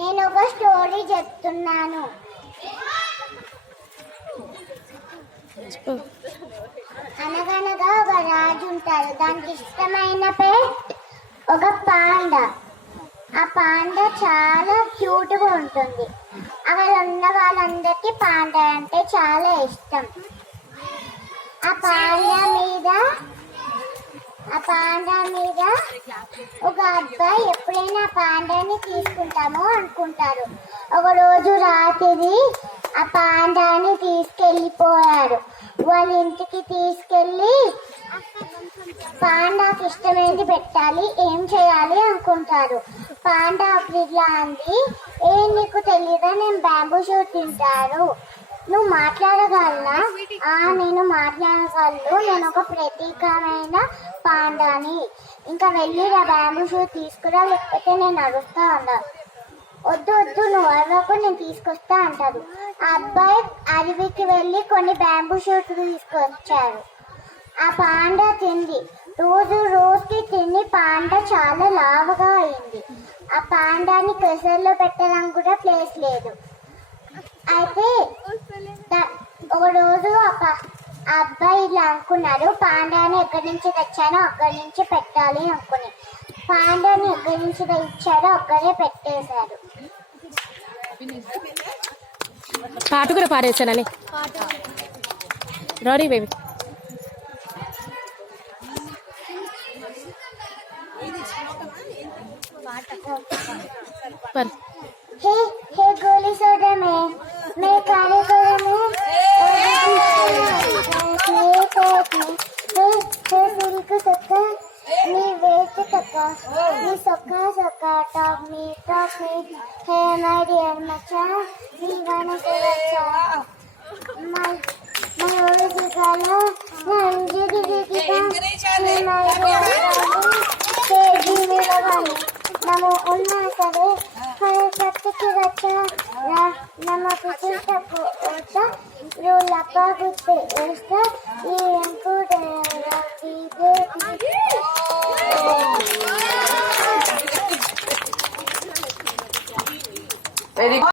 నేను ఒక స్టోరీ చెప్తున్నాను. అనగనగా ఒక రాజు ఉంటాడు. దానికి ఇష్టమైన పెట్ ఒక పాండా. ఆ పాండా చాలా క్యూట్గా ఉంటుంది. అక్కడ ఉన్న వాళ్ళందరికీ పాండా అంటే చాలా ఇష్టం. ఆ పాండా మీద ఒక అబ్బాయి ఎప్పుడైనా పాండాని తీసుకుంటామో అనుకుంటారు. ఒక రోజు రాత్రి ఆ పాండాని తీసుకెళ్ళిపోయారు. వాళ్ళ ఇంటికి తీసుకెళ్ళి పాండాకి ఇష్టమైనది పెట్టాలి, ఏం చేయాలి అనుకుంటారు. పాండా అప్పుడు అంది, నీకు తెలియదా నేను బ్యాంబూ షూట్ తింటాను, నువ్వు మాట్లాడగలనా? నేను మాట్లాడగలను, నేను ఒక ప్రత్యేకమైన పాండాని, ఇంకా వెళ్ళి ఆ బ్యాంబూ షూట్ తీసుకురా లేకపోతే నేను అరుస్తా అన్నారు. వద్దు నువ్వు అరవకు, నేను తీసుకొస్తా అంటారు. ఆ అబ్బాయి అడవికి వెళ్ళి కొన్ని బ్యాంబూ షూట్లు తీసుకొచ్చారు. ఆ పాండా తింది. రోజుకి తిని పాండా చాలా లావుగా అయింది. ఆ పాండాని ప్రెషర్లో పెట్టడానికి కూడా ప్లేస్ లేదు. అయితే ఒక రోజు ఆ అబ్బాయి ఇలా అనుకున్నాడు, పాండాని ఎక్కడి నుంచి తెచ్చానో అక్కడి నుంచి పెట్టాలి అనుకుని పాండాని ఎక్కడి నుంచి తెచ్చారో అక్కడే పెట్టేశారు. పాట కూడా పాడేశానని రెడీ బేబీ. हे गोली सोडा मैं कारीगर में सिल्क सक्का नी वेट तक्का नी सक्का टॉप मी है माय डियर मचा नी गाना से बच्चा माय ओल्ड गाना नंजी की माय के जीने लगाने नमो उन्ना करे हरे कत्ते रचा नमक चिंता पोचा रो लपा गुत्ते एस्टा ये अंकु डेरा